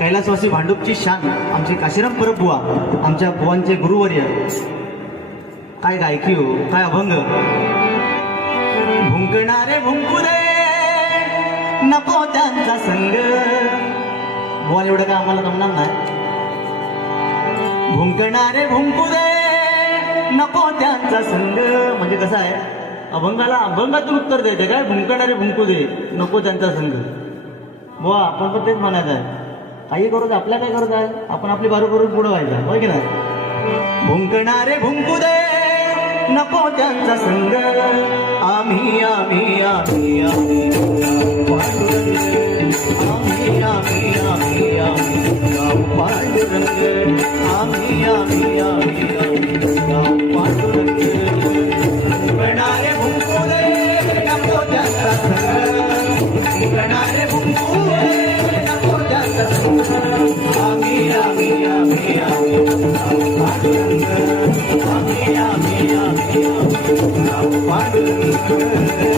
कैलासवासी भांडूपची शान आमचे काशीराम परब बुवा, आमच्या बुवांचे गुरुवर्य. काय गायकी हो, काय अभंग. भुंकणारे भुंकू दे नको त्यांचा संग. बुवा एवढं काय आम्हाला जमणार नाही. भुंकणारे भुंकू दे नको त्यांचा संग म्हणजे कसं आहे, अभंगाला अभंगातून उत्तर द्यायचं काय. भुंकणारे भुंकू दे नको त्यांचा संग. बुवा आपण पण तेच म्हणायचं आहे. काही करू दे, आपल्या काय करत आहे, आपण आपली बारू करून पुढं व्हायचं होय की नाही. भुंकणारे भुंकू दे नको त्यांचा संग. आम्ही आम्ही आम्ही आम्ही पांडुरंग. आम्ही आम्ही आम्ही आम्ही गाव पांडुरंग. आम्ही आम्ही आम्ही आम्ही गाव पांडुरंग. भुंकणारे भुंकू दे नको त्यांचा संग. भुंकणारे भुंकू दे नको त्यांचा संग. आम्ही आम्ही आम्ही आम्ही गाव पांडुरंग. आम्ही आम्ही आम्ही आम्ही गाव पांडुरंग.